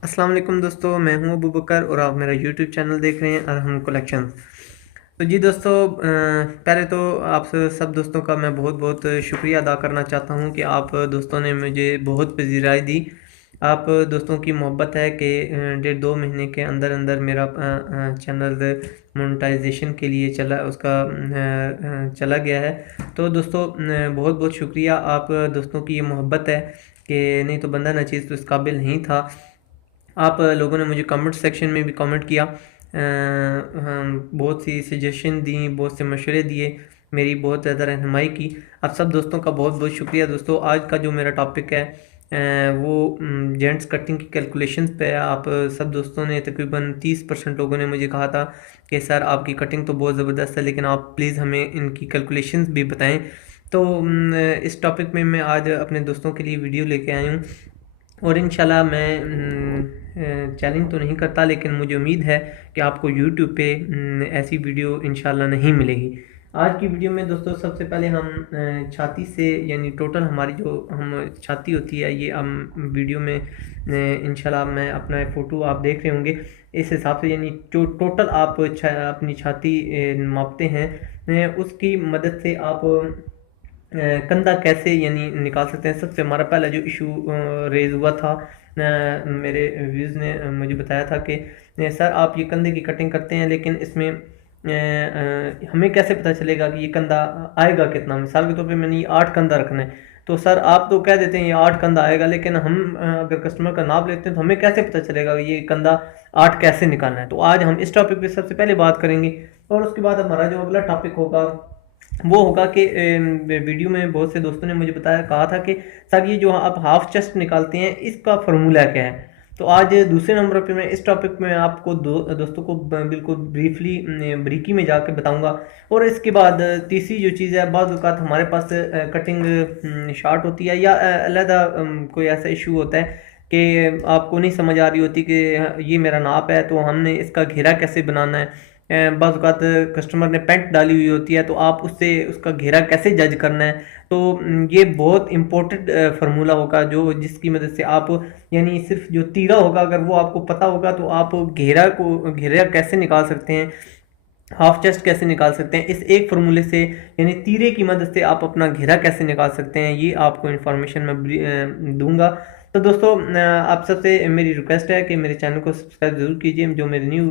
अस्सलाम वालेकुम दोस्तों, मैं हूं अबू बकर और आप मेरा यूट्यूब चैनल देख रहे हैं अरहम कलेक्शंस। तो जी दोस्तों, पहले तो आप सब दोस्तों का मैं बहुत बहुत शुक्रिया अदा करना चाहता हूं कि आप दोस्तों ने मुझे बहुत पजीराई दी। आप दोस्तों की मोहब्बत है कि 1.5-2 महीने के अंदर अंदर मेरा चैनल मोनेटाइजेशन के लिए चला गया है। तो दोस्तों, बहुत बहुत शुक्रिया। आप दोस्तों की ये मोहब्बत है कि नहीं तो बंदा ना चीज़ तो इस काबिल नहीं था। आप लोगों ने मुझे कमेंट सेक्शन में भी कमेंट किया, बहुत सी सजेशन दी, बहुत से मशवरे दिए, मेरी बहुत ज़्यादा रहनुमाई की। आप सब दोस्तों का बहुत बहुत शुक्रिया। दोस्तों, आज का जो मेरा टॉपिक है वो जेंट्स कटिंग की कैलकुलेशंस पे है। आप सब दोस्तों ने तकरीबन 30% लोगों ने मुझे कहा था कि सर आपकी कटिंग तो बहुत ज़बरदस्त है, लेकिन आप प्लीज़ हमें इनकी कैलकुलेशंस भी बताएं। तो इस टॉपिक में मैं आज अपने दोस्तों के लिए वीडियो लेके आया हूँ और इंशाल्लाह मैं चैलेंज तो नहीं करता, लेकिन मुझे उम्मीद है कि आपको यूट्यूब पे ऐसी वीडियो इंशाल्लाह नहीं मिलेगी। आज की वीडियो में दोस्तों सबसे पहले हम छाती से यानी टोटल हमारी जो हम छाती होती है, ये हम वीडियो में इंशाल्लाह मैं अपना फ़ोटो आप देख रहे होंगे, इस हिसाब से यानी जो टोटल आप अपनी छाती मापते हैं, उसकी मदद से आप कंधा कैसे यानी निकाल सकते हैं। सबसे हमारा पहला जो इशू रेज हुआ था, मेरे व्यूज़ ने मुझे बताया था कि सर आप ये कंधे की कटिंग करते हैं, लेकिन इसमें हमें कैसे पता चलेगा कि ये कंधा आएगा कितना। मिसाल के तौर पे मैंने ये 8 कंधा रखना है, तो सर आप तो कह देते हैं ये 8 कंधा आएगा, लेकिन हम अगर कस्टमर का नाप लेते हैं तो हमें कैसे पता चलेगा कि ये कंधा 8 कैसे निकालना है। तो आज हम इस टॉपिक पे सबसे पहले बात करेंगे, और उसके बाद हमारा जो अगला टॉपिक होगा वो होगा कि वीडियो में बहुत से दोस्तों ने मुझे कहा था कि सर ये जो आप हाफ चेस्ट निकालते हैं इसका फार्मूला क्या है। तो आज दूसरे नंबर पे मैं इस टॉपिक में आपको दोस्तों को बिल्कुल ब्रीफली ब्रीकी में जाकर बताऊंगा। और इसके बाद तीसरी जो चीज़ है, बाज़ औक़ात हमारे पास कटिंग शार्ट होती है या अलहदा कोई ऐसा इशू होता है कि आपको नहीं समझ आ रही होती कि ये मेरा नाप है तो हमने इसका घेरा कैसे बनाना है। बाज़ औक़ात कस्टमर ने पैंट डाली हुई होती है तो आप उससे उसका घेरा कैसे जज करना है। तो ये बहुत इम्पोर्टेंट फार्मूला होगा जो जिसकी मदद से आप यानी सिर्फ जो तीरा होगा अगर वो आपको पता होगा तो आप घेरा कैसे निकाल सकते हैं, हाफ चेस्ट कैसे निकाल सकते हैं। इस एक फार्मूले से यानी तीरे की मदद से आप अपना घेरा कैसे निकाल सकते हैं, ये आपको इन्फॉर्मेशन मैं दूंगा। तो दोस्तों, आप सबसे मेरी रिक्वेस्ट है कि मेरे चैनल को सब्सक्राइब ज़रूर कीजिए। जो मेरे न्यू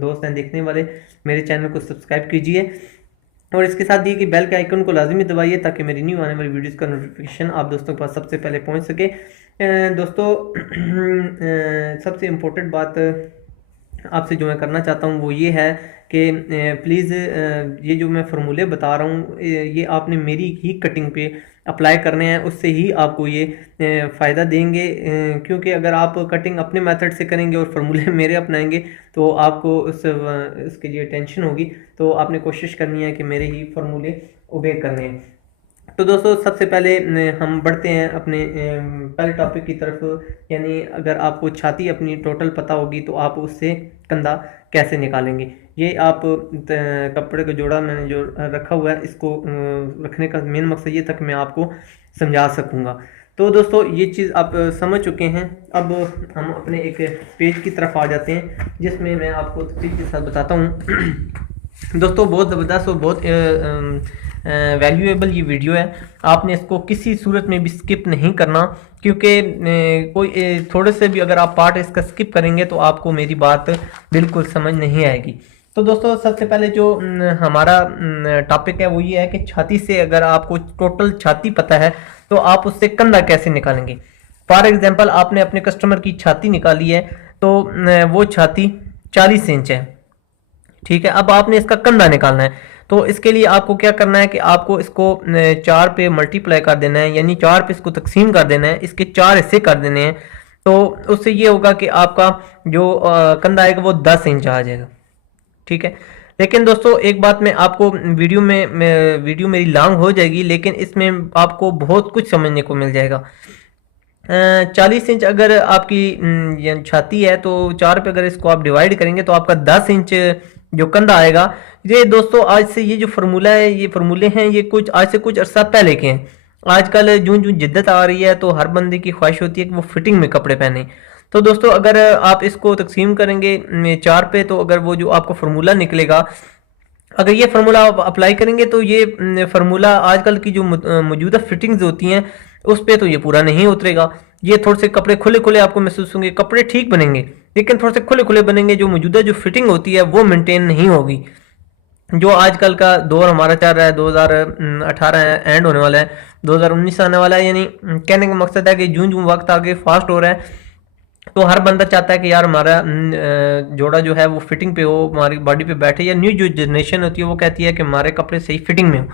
दोस्त हैं देखने वाले, मेरे चैनल को सब्सक्राइब कीजिए और इसके साथ दिए कि बेल के आइकन को लाजमी दबाइए ताकि मेरी न्यू आने वाली वीडियोस का नोटिफिकेशन आप दोस्तों के पास सबसे पहले पहुंच सके। दोस्तों, सबसे इम्पोर्टेंट बात आपसे जो मैं करना चाहता हूँ वो ये है कि प्लीज़ ये जो मैं फार्मूले बता रहा हूँ ये आपने मेरी ही कटिंग पे अप्लाई करने हैं, उससे ही आपको ये फ़ायदा देंगे। क्योंकि अगर आप कटिंग अपने मेथड से करेंगे और फार्मूले मेरे अपनाएंगे तो आपको उसके लिए टेंशन होगी। तो आपने कोशिश करनी है कि मेरे ही फार्मूले ओबे करने हैं। तो दोस्तों, सबसे पहले हम बढ़ते हैं अपने पहले टॉपिक की तरफ। यानी अगर आपको छाती अपनी टोटल पता होगी तो आप उससे कंधा कैसे निकालेंगे। ये आप कपड़े का जोड़ा मैंने जो रखा हुआ है इसको रखने का मेन मकसद ये था कि मैं आपको समझा सकूँगा। तो दोस्तों, ये चीज़ आप समझ चुके हैं। अब हम अपने एक पेज की तरफ आ जाते हैं जिसमें मैं आपको तफसील के साथ बताता हूँ। दोस्तों, बहुत ज़बरदस्त और बहुत वैल्यूएबल ये वीडियो है। आपने इसको किसी सूरत में भी स्किप नहीं करना, क्योंकि कोई थोड़े से भी अगर आप पार्ट इसका स्किप करेंगे तो आपको मेरी बात बिल्कुल समझ नहीं आएगी। तो दोस्तों, सबसे पहले जो हमारा टॉपिक है वो ये है कि छाती से अगर आपको टोटल छाती पता है तो आप उससे कंधा कैसे निकालेंगे। फॉर एग्जाम्पल, आपने अपने कस्टमर की छाती निकाली है तो वो छाती 40 इंच है, ठीक है। अब आपने इसका कंधा निकालना है तो इसके लिए आपको क्या करना है कि आपको इसको 4 पे मल्टीप्लाई कर देना है, यानी 4 पे इसको तकसीम कर देना है, इसके 4 हिस्से कर देने हैं। तो उससे ये होगा कि आपका जो कंधा आएगा वो 10 इंच आ जाएगा, ठीक है। लेकिन दोस्तों, एक बात मैं आपको वीडियो मेरी लॉन्ग हो जाएगी, लेकिन इसमें आपको बहुत कुछ समझने को मिल जाएगा। 40 इंच अगर आपकी छाती है तो 4 पे अगर इसको आप डिवाइड करेंगे तो आपका 10 इंच जो कंधा आएगा। ये दोस्तों, आज से ये जो फार्मूला है, ये फार्मूले हैं, ये कुछ आज से कुछ अर्सा पहले के हैं। आजकल जूं जूं जिद्दत आ रही है तो हर बंदे की ख्वाहिश होती है कि वो फिटिंग में कपड़े पहने। तो दोस्तों अगर आप इसको तकसीम करेंगे 4 पे, तो अगर वो जो आपको फार्मूला निकलेगा, अगर ये फार्मूला आप अप्लाई करेंगे तो ये फार्मूला आजकल की जो मौजूदा फिटिंग्स होती हैं उस पर तो ये पूरा नहीं उतरेगा। ये थोड़े से कपड़े खुले खुले आपको महसूस होंगे, कपड़े ठीक बनेंगे लेकिन थोड़े से खुले खुले बनेंगे, जो मौजूदा जो फिटिंग होती है वो मेंटेन नहीं होगी। जो आजकल का दौर हमारा चल रहा है, 2018 एंड होने वाला है, 2019 आने वाला है, यानी कहने का मकसद है कि जूं जूं वक्त आगे फास्ट हो रहा है, तो हर बंदा चाहता है कि यार हमारा जोड़ा जो है वो फिटिंग पे हो, हमारी बॉडी पे बैठे। या न्यू जो जनरेशन होती है वो कहती है कि हमारे कपड़े सही फिटिंग में हो।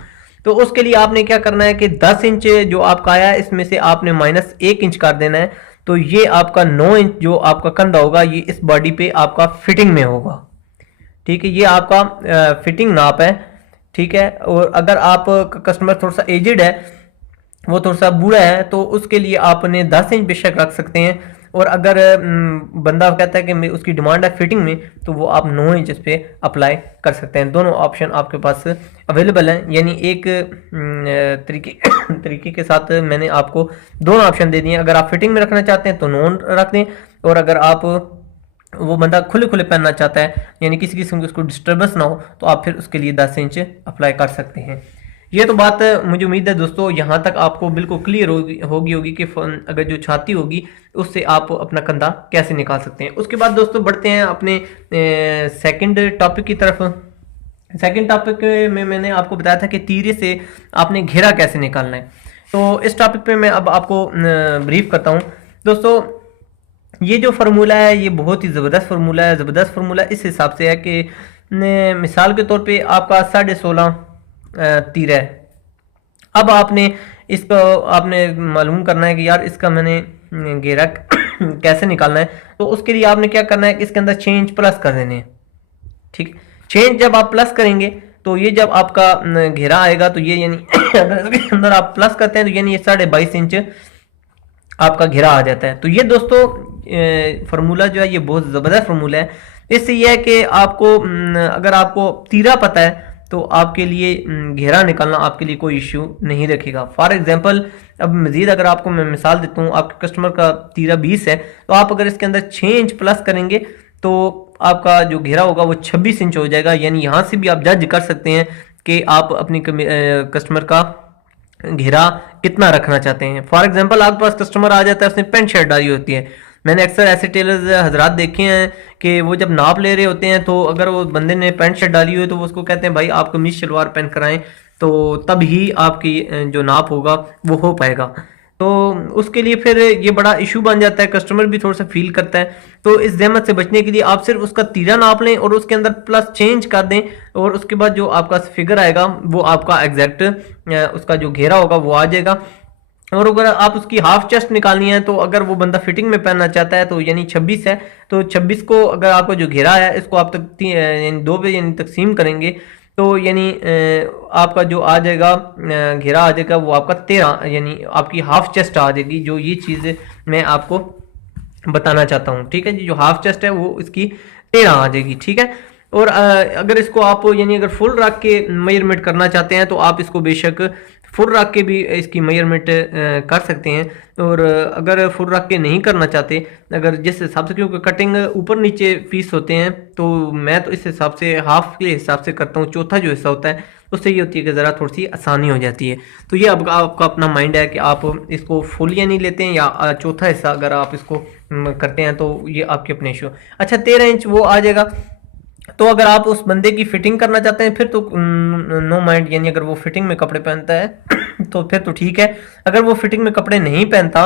तो उसके लिए आपने क्या करना है कि 10 इंच जो आपका आया है इसमें से आपने -1 इंच कर देना है, तो ये आपका 9 इंच जो आपका कंधा होगा ये इस बॉडी पे आपका फिटिंग में होगा। ठीक है, ये आपका फिटिंग नाप है। ठीक है, और अगर आप कस्टमर थोड़ा सा एजड है, वो थोड़ा सा बूढ़ा है, तो उसके लिए आपने 10 इंच बेशक रख सकते हैं। और अगर बंदा कहता है कि उसकी डिमांड है फिटिंग में, तो वो आप 9 इंच इस पर अप्लाई कर सकते हैं। दोनों ऑप्शन आपके पास अवेलेबल हैं, यानी एक तरीके के साथ मैंने आपको दोनों ऑप्शन दे दिए। अगर आप फिटिंग में रखना चाहते हैं तो 9 रख दें, और अगर आप वो बंदा खुले खुले पहनना चाहता है, यानी किसी किस्म की उसको डिस्टर्बेंस ना हो, तो आप फिर उसके लिए 10 इंच अप्लाई कर सकते हैं। ये तो बात मुझे उम्मीद है दोस्तों यहाँ तक आपको बिल्कुल क्लियर होगी कि अगर जो छाती होगी उससे आप अपना कंधा कैसे निकाल सकते हैं। उसके बाद दोस्तों बढ़ते हैं अपने सेकंड टॉपिक की तरफ। सेकंड टॉपिक में मैंने आपको बताया था कि तीरे से आपने घेरा कैसे निकालना है। तो इस टॉपिक पे मैं अब आपको ब्रीफ करता हूँ। दोस्तों ये जो फार्मूला है ये बहुत ही ज़बरदस्त फार्मूला है। ज़बरदस्त फार्मूला इस हिसाब से है कि मिसाल के तौर पे आपका 16.5 तीर है। अब आपने इसको आपने मालूम करना है कि यार इसका मैंने घेरा कैसे निकालना है। तो उसके लिए आपने क्या करना है कि इसके अंदर 6 इंच प्लस कर देने हैं। ठीक, 6 इंच जब आप प्लस करेंगे तो ये जब आपका घेरा आएगा तो ये यानी अगर इसके अंदर आप प्लस करते हैं तो यानी ये 22.5 इंच आपका घेरा आ जाता है। तो ये दोस्तों फार्मूला जो है ये बहुत ज़बरदस्त फार्मूला है। इससे यह है कि आपको अगर आपको तीरा पता है तो आपके लिए घेरा निकालना आपके लिए कोई इश्यू नहीं रखेगा। फॉर एग्जांपल अब मज़ीद अगर आपको मैं मिसाल देता हूँ, आपके कस्टमर का तीरा 20 है, तो आप अगर इसके अंदर 6 इंच प्लस करेंगे तो आपका जो घेरा होगा वो 26 इंच हो जाएगा। यानी यहाँ से भी आप जज कर सकते हैं कि आप अपनी कस्टमर का घेरा कितना रखना चाहते हैं। फॉर एग्जांपल आपके पास कस्टमर आ जाता है, उसने पैंट शर्ट डाली होती है। मैंने अक्सर ऐसे टेलर्स हजरात देखे हैं कि वो जब नाप ले रहे होते हैं तो अगर वो बंदे ने पैंट शर्ट डाली हुई है तो वो उसको कहते हैं भाई आप कमीज शलवार पहन कर आएँ, तो तब ही आपकी जो नाप होगा वो हो पाएगा। तो उसके लिए फिर ये बड़ा इशू बन जाता है, कस्टमर भी थोड़ा सा फील करता है। तो इस जहमत से बचने के लिए आप सिर्फ उसका तीरा नाप लें और उसके अंदर प्लस चेंज कर दें, और उसके बाद जो आपका फिगर आएगा वो आपका एग्जैक्ट उसका जो घेरा होगा वो आ जाएगा। और अगर आप उसकी हाफ चेस्ट निकालनी है तो अगर वो बंदा फिटिंग में पहनना चाहता है तो यानी 26 है, तो 26 को अगर आपको जो घेरा है इसको आप तक यानी 2 पे यानी तकसीम करेंगे तो यानी आपका जो आ जाएगा घेरा आ जाएगा वो आपका 13, यानी आपकी हाफ चेस्ट आ जाएगी। जो ये चीज़ मैं आपको बताना चाहता हूँ, ठीक है जी, जो हाफ चेस्ट है वो इसकी 13 आ जाएगी। ठीक है, और अगर इसको आप यानी अगर फुल रख के मेजरमेंट करना चाहते हैं तो आप इसको बेशक फुल रख के भी इसकी मेजरमेंट कर सकते हैं। और अगर फुल रख के नहीं करना चाहते, अगर जिस हिसाब से, क्योंकि कटिंग ऊपर नीचे पीस होते हैं, तो मैं तो इस हिसाब से हाफ के हिसाब से करता हूँ। चौथा जो हिस्सा होता है उससे ये होती है कि ज़रा थोड़ी सी आसानी हो जाती है। तो ये अब आपका अपना माइंड है कि आप इसको फुल या नहीं लेते हैं या चौथा हिस्सा अगर आप इसको करते हैं, तो ये आपके अपने इशू। अच्छा, 13 इंच वो आ जाएगा। तो अगर आप उस बंदे की फिटिंग करना चाहते हैं फिर तो नो माइंड, यानी अगर वो फिटिंग में कपड़े पहनता है तो फिर तो ठीक है। अगर वो फिटिंग में कपड़े नहीं पहनता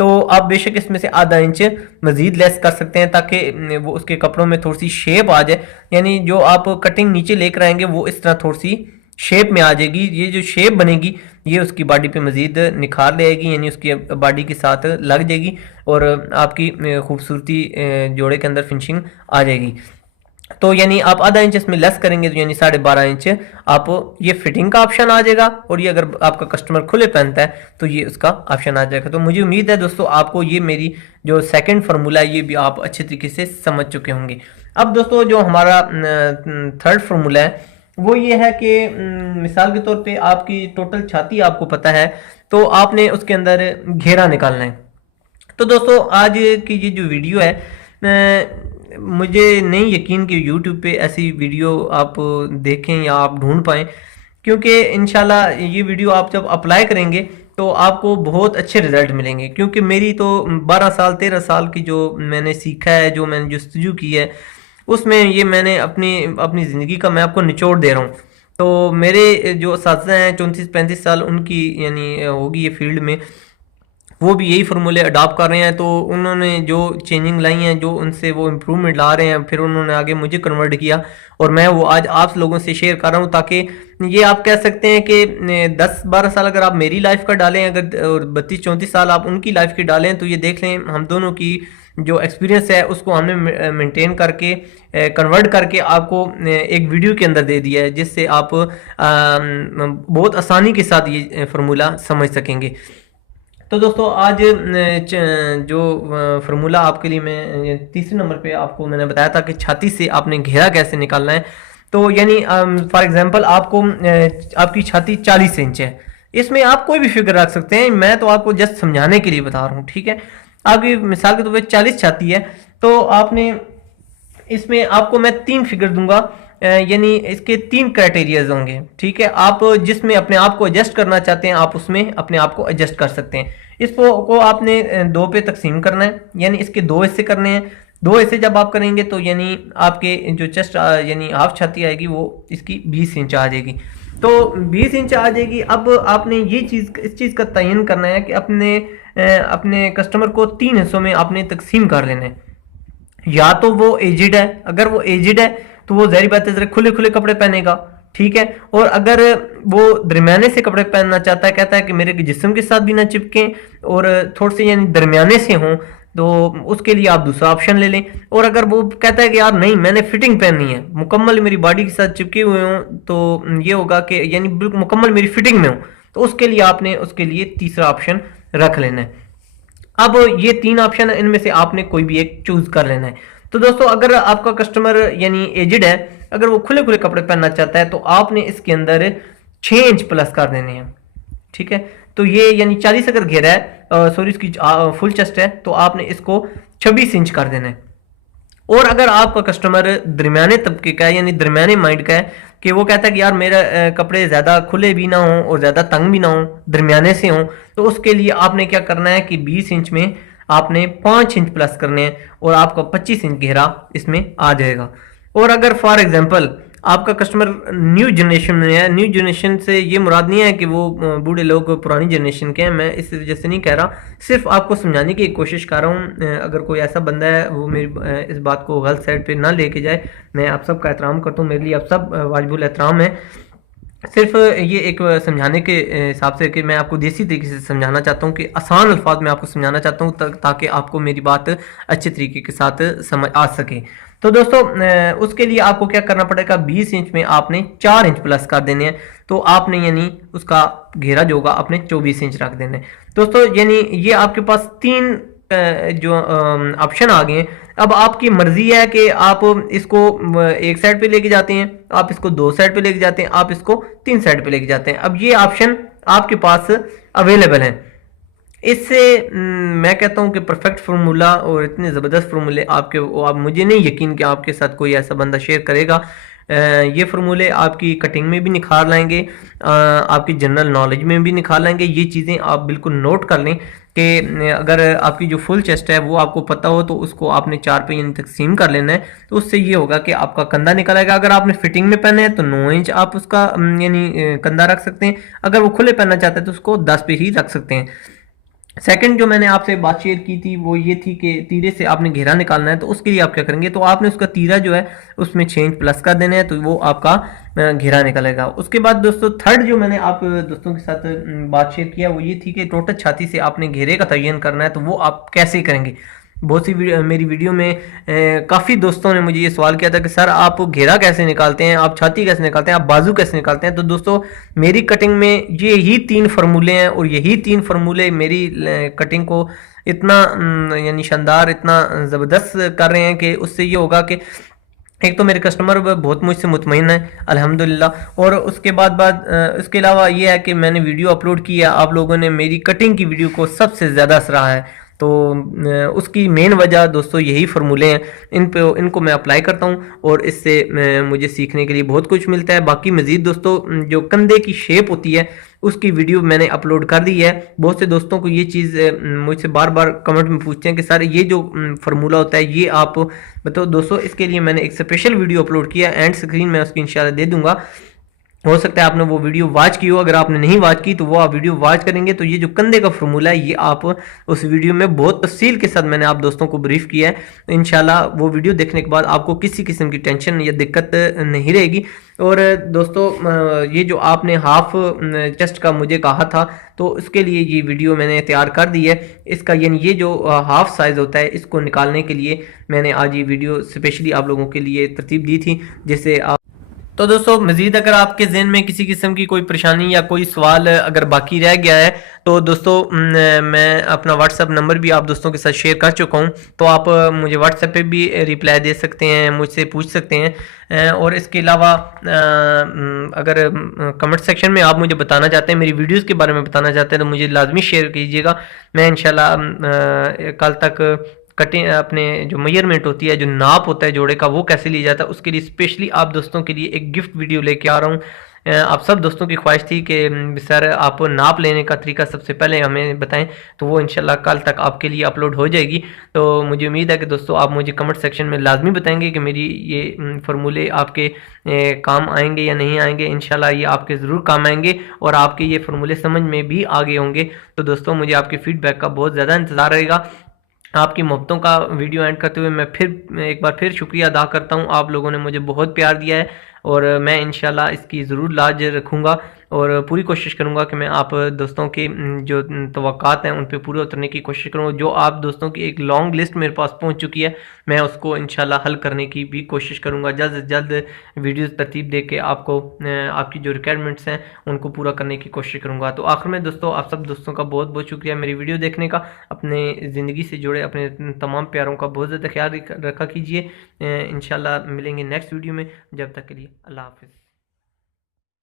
तो आप बेशक इसमें से आधा इंच मजीद लेस कर सकते हैं ताकि वो उसके कपड़ों में थोड़ी सी शेप आ जाए। यानी जो आप कटिंग नीचे लेकर आएंगे वो इस तरह थोड़ी सी शेप में आ जाएगी। ये जो शेप बनेगी ये उसकी बॉडी पे मजीद निखार ले आएगी, यानी उसकी बॉडी के साथ लग जाएगी और आपकी खूबसूरती जोड़े के अंदर फिनिशिंग आ जाएगी। तो यानी आप आधा इंच इसमें लेस करेंगे तो यानी 12.5 इंच आप ये फिटिंग का ऑप्शन आ जाएगा। और ये अगर आपका कस्टमर खुले पहनता है तो ये उसका ऑप्शन आ जाएगा। तो मुझे उम्मीद है दोस्तों आपको ये मेरी जो सेकंड फार्मूला है ये भी आप अच्छे तरीके से समझ चुके होंगे। अब दोस्तों जो हमारा थर्ड फार्मूला है वो ये है कि मिसाल के तौर पे आपकी टोटल छाती आपको पता है, तो आपने उसके अंदर घेरा निकालना है। तो दोस्तों आज की ये जो वीडियो है, मुझे नहीं यकीन कि यूट्यूब पे ऐसी वीडियो आप देखें या आप ढूंढ पाएँ, क्योंकि इंशाल्लाह ये वीडियो आप जब अप्लाई करेंगे तो आपको बहुत अच्छे रिजल्ट मिलेंगे। क्योंकि मेरी तो 12 साल 13 साल की जो मैंने सीखा है, जो मैंने जस्तजू की है, उसमें ये मैंने अपनी अपनी ज़िंदगी का मैं आपको निचोड़ दे रहा हूँ। तो मेरे जो साथी हैं 34-35 साल उनकी यानी होगी ये फील्ड में, वो भी यही फार्मूले अडॉप्ट कर रहे हैं। तो उन्होंने जो चेंजिंग लाई हैं, जो उनसे वो इम्प्रूवमेंट ला रहे हैं, फिर उन्होंने आगे मुझे कन्वर्ट किया और मैं वो आज आप लोगों से शेयर कर रहा हूँ, ताकि ये आप कह सकते हैं कि 10-12 साल अगर आप मेरी लाइफ का डालें, अगर और 32-34 साल आप उनकी लाइफ की डालें, तो ये देख लें हम दोनों की जो एक्सपीरियंस है उसको हमने मेंटेन करके कन्वर्ट करके आपको एक वीडियो के अंदर दे दिया है, जिससे आप बहुत आसानी के साथ ये फार्मूला समझ सकेंगे। तो दोस्तों आज जो फार्मूला आपके लिए मैं तीसरे नंबर पे आपको मैंने बताया था कि छाती से आपने घेरा कैसे निकालना है। तो यानी फॉर एग्जांपल आपको आपकी छाती 40 इंच है, इसमें आप कोई भी फिगर रख सकते हैं, मैं तो आपको जस्ट समझाने के लिए बता रहा हूँ, ठीक है। आपकी मिसाल के तौर पर 40 छाती है, तो आपने इसमें आपको मैं 3 फिगर दूंगा, यानी इसके 3 क्राइटेरियाज होंगे, ठीक है। आप जिसमें अपने आप को एडजस्ट करना चाहते हैं आप उसमें अपने आप को एडजस्ट कर सकते हैं। इसको को आपने 2 पे तकसीम करना है, यानी इसके 2 हिस्से करने हैं। 2 हिस्से जब आप करेंगे तो यानी आपके जो चेस्ट यानी हाफ छाती आएगी वो इसकी 20 इंच आ जाएगी। तो 20 इंच आ जाएगी। अब आपने ये चीज़ इस चीज़ का तयन करना है कि अपने कस्टमर को 3 हिस्सों में आपने तकसीम कर लेना है। या तो वो एजिड है, अगर वो एजिड है तो वो ज़ाहिर बात है जरा खुले खुले कपड़े पहनेगा, ठीक है। और अगर वो दरमियाने से कपड़े पहनना चाहता है, कहता है कि मेरे जिस्म के साथ भी ना चिपकें और थोड़े से यानी दरमियाने से हों, तो उसके लिए आप दूसरा ऑप्शन ले लें। और अगर वो कहता है कि यार नहीं मैंने फिटिंग पहननी है, मुकम्मल मेरी बॉडी के साथ चिपके हुए हों, तो ये होगा कि यानी बिल्कुल मुकम्मल मेरी फिटिंग में हो, तो उसके लिए आपने उसके लिए तीसरा ऑप्शन रख लेना है। अब ये 3 ऑप्शन है, इनमें से आपने कोई भी एक चूज कर लेना है। तो दोस्तों अगर आपका कस्टमर यानी एजिड है, अगर वो खुले खुले कपड़े पहनना चाहता है, तो आपने इसके अंदर 6 इंच प्लस कर देने हैं, ठीक है। तो ये यानी 40 अगर घेरा है, सॉरी इसकी फुल चेस्ट है, तो आपने इसको 26 इंच कर देना है। और अगर आपका कस्टमर दरमियाने तबके का है, यानी दरमियाने माइंड का है, कि वो कहता है कि यार मेरा कपड़े ज़्यादा खुले भी ना हों और ज़्यादा तंग भी ना हों, दरमियाने से हों, तो उसके लिए आपने क्या करना है कि 20 इंच में आपने 5 इंच प्लस करने हैं और आपका 25 इंच घेरा इसमें आ जाएगा। और अगर फॉर एग्जांपल आपका कस्टमर न्यू जनरेशन में है, न्यू जनरेशन से ये मुराद नहीं है कि वो बूढ़े लोग पुरानी जनरेशन के हैं, मैं इस वजह से नहीं कह रहा, सिर्फ आपको समझाने की कोशिश कर रहा हूँ। अगर कोई ऐसा बंदा है वो मेरी इस बात को गलत साइड पे ना लेके जाए, मैं आप सब का एहतराम करता हूँ, मेरे लिए आप सब वाजिबुल एहतराम है। सिर्फ ये एक समझाने के हिसाब से कि मैं आपको देसी तरीके से समझाना चाहता हूँ, कि आसान अल्फाज में आपको समझाना चाहता हूँ, ताकि आपको मेरी बात अच्छे तरीके के साथ समझ आ सके। तो दोस्तों उसके लिए आपको क्या करना पड़ेगा, 20 इंच में आपने 4 इंच प्लस कर देने हैं, तो आपने यानी उसका घेरा जो होगा आपने 24 इंच रख देना है। दोस्तों यानी ये आपके पास 3 जो ऑप्शन आ गए हैं। अब आपकी मर्जी है कि आप इसको एक साइड पे लेके जाते हैं, आप इसको 2 साइड पे लेके जाते हैं, आप इसको 3 साइड पे लेके जाते हैं। अब ये ऑप्शन आपके पास अवेलेबल है। इससे मैं कहता हूं कि परफेक्ट फार्मूला और इतने ज़बरदस्त फार्मूले आप मुझे नहीं यकीन कि आपके साथ कोई ऐसा बंदा शेयर करेगा। ये फार्मूले आपकी कटिंग में भी निखार लाएंगे, आपकी जनरल नॉलेज में भी निखार लाएंगे। ये चीज़ें आप बिल्कुल नोट कर लें कि अगर आपकी जो फुल चेस्ट है वो आपको पता हो, तो उसको आपने 4 पे यानी तकसीम कर लेना है। तो उससे ये होगा कि आपका कंधा निकल आएगा। अगर आपने फिटिंग में पहना है तो 9 इंच आप उसका यानी कंधा रख सकते हैं। अगर वो खुले पहनना चाहते हैं तो उसको 10 पे ही रख सकते हैं। सेकंड जो मैंने आपसे बात शेयर की थी वो ये थी कि तीरे से आपने घेरा निकालना है, तो उसके लिए आप क्या करेंगे, तो आपने उसका तीरा जो है उसमें 6 इंच प्लस कर देना है, तो वो आपका घेरा निकलेगा। उसके बाद दोस्तों थर्ड जो मैंने आप दोस्तों के साथ बात शेयर किया वो ये थी कि टोटल छाती से आपने घेरे का तयन करना है, तो वो आप कैसे करेंगे। बहुत सी मेरी वीडियो में काफ़ी दोस्तों ने मुझे ये सवाल किया था कि सर आप घेरा कैसे निकालते हैं, आप छाती कैसे निकालते हैं, आप बाजू कैसे निकालते हैं। तो दोस्तों मेरी कटिंग में ये ही 3 फार्मूले हैं, और यही 3 फार्मूले मेरी कटिंग को इतना यानी शानदार, इतना ज़बरदस्त कर रहे हैं कि उससे ये होगा कि एक तो मेरे कस्टमर बहुत मुझसे मुतमईन है अल्हम्दुलिल्लाह, और उसके बाद इसके अलावा ये है कि मैंने वीडियो अपलोड की है, आप लोगों ने मेरी कटिंग की वीडियो को सबसे ज़्यादा सराहा है। तो उसकी मेन वजह दोस्तों यही फार्मूले हैं, इनको मैं अप्लाई करता हूँ और इससे मुझे सीखने के लिए बहुत कुछ मिलता है। बाकी मज़ीद दोस्तों जो कंधे की शेप होती है उसकी वीडियो मैंने अपलोड कर दी है। बहुत से दोस्तों को ये चीज़ मुझसे बार बार कमेंट में पूछते हैं कि सर ये जो फार्मूला होता है ये आप बताओ। दोस्तों इसके लिए मैंने एक स्पेशल वीडियो अपलोड किया, एंड स्क्रीन में उसकी इंशाल्लाह दे दूंगा। हो सकता है आपने वो वीडियो वॉच की हो, अगर आपने नहीं वॉच की तो वो आप वीडियो वॉच करेंगे तो ये जो कंधे का फार्मूला है ये आप उस वीडियो में बहुत तफसील के साथ मैंने आप दोस्तों को ब्रीफ किया है। इंशाल्लाह वो वीडियो देखने के बाद आपको किसी किस्म की टेंशन या दिक्कत नहीं रहेगी। और दोस्तों ये जो आपने हाफ चेस्ट का मुझे कहा था तो उसके लिए ये वीडियो मैंने तैयार कर दी है। इसका यानी ये जो हाफ साइज़ होता है इसको निकालने के लिए मैंने आज ये वीडियो स्पेशली आप लोगों के लिए तरतीब दी थी, जिससे आप तो दोस्तों मज़ीद अगर आपके जहन में किसी किस्म की कोई परेशानी या कोई सवाल अगर बाकी रह गया है तो दोस्तों मैं अपना व्हाट्सएप नंबर भी आप दोस्तों के साथ शेयर कर चुका हूँ, तो आप मुझे व्हाट्सएप पे भी रिप्लाई दे सकते हैं, मुझसे पूछ सकते हैं। और इसके अलावा अगर कमेंट सेक्शन में आप मुझे बताना चाहते हैं, मेरी वीडियोज़ के बारे में बताना चाहते हैं तो मुझे लाजमी शेयर कीजिएगा। मैं इंशाल्लाह कल तक कटिंग अपने जो मेजरमेंट होती है, जो नाप होता है जोड़े का, वो कैसे लिया जाता है उसके लिए स्पेशली आप दोस्तों के लिए एक गिफ्ट वीडियो लेके आ रहा हूँ। आप सब दोस्तों की ख्वाहिश थी कि सर आप नाप लेने का तरीका सबसे पहले हमें बताएं, तो वो इंशाल्लाह कल तक आपके लिए अपलोड हो जाएगी। तो मुझे उम्मीद है कि दोस्तों आप मुझे कमेंट सेक्शन में लाजमी बताएंगे कि मेरी ये फार्मूले आपके काम आएंगे या नहीं आएंगे। इंशाल्लाह ये आपके ज़रूर काम आएंगे और आपके ये फार्मूले समझ में भी आ गए होंगे। तो दोस्तों मुझे आपके फीडबैक का बहुत ज़्यादा इंतज़ार रहेगा। आपकी मोहब्बतों का वीडियो एंड करते हुए मैं एक बार फिर शुक्रिया अदा करता हूँ। आप लोगों ने मुझे बहुत प्यार दिया है और मैं इंशाल्लाह इसकी ज़रूर लाज रखूँगा और पूरी कोशिश करूँगा कि मैं आप दोस्तों के जो तवक्कात हैं उन पे पूरे उतरने की कोशिश करूँगा। जो आप दोस्तों की एक लॉन्ग लिस्ट मेरे पास पहुँच चुकी है, मैं उसको इंशाल्लाह हल करने की भी कोशिश करूँगा। जल्द से जल्द वीडियोज़ तरतीब दे के आपको आपकी जो रिक्वायरमेंट्स हैं उनको पूरा करने की कोशिश करूँगा। तो आखिर में दोस्तों आप सब दोस्तों का बहुत बहुत शुक्रिया मेरी वीडियो देखने का। अपने ज़िंदगी से जुड़े अपने तमाम प्यारों का बहुत ज़्यादा ख्याल रखा कीजिए। इंशाल्लाह मिलेंगे नेक्स्ट वीडियो में, जब तक के लिए अल्लाह हाफ़िज़।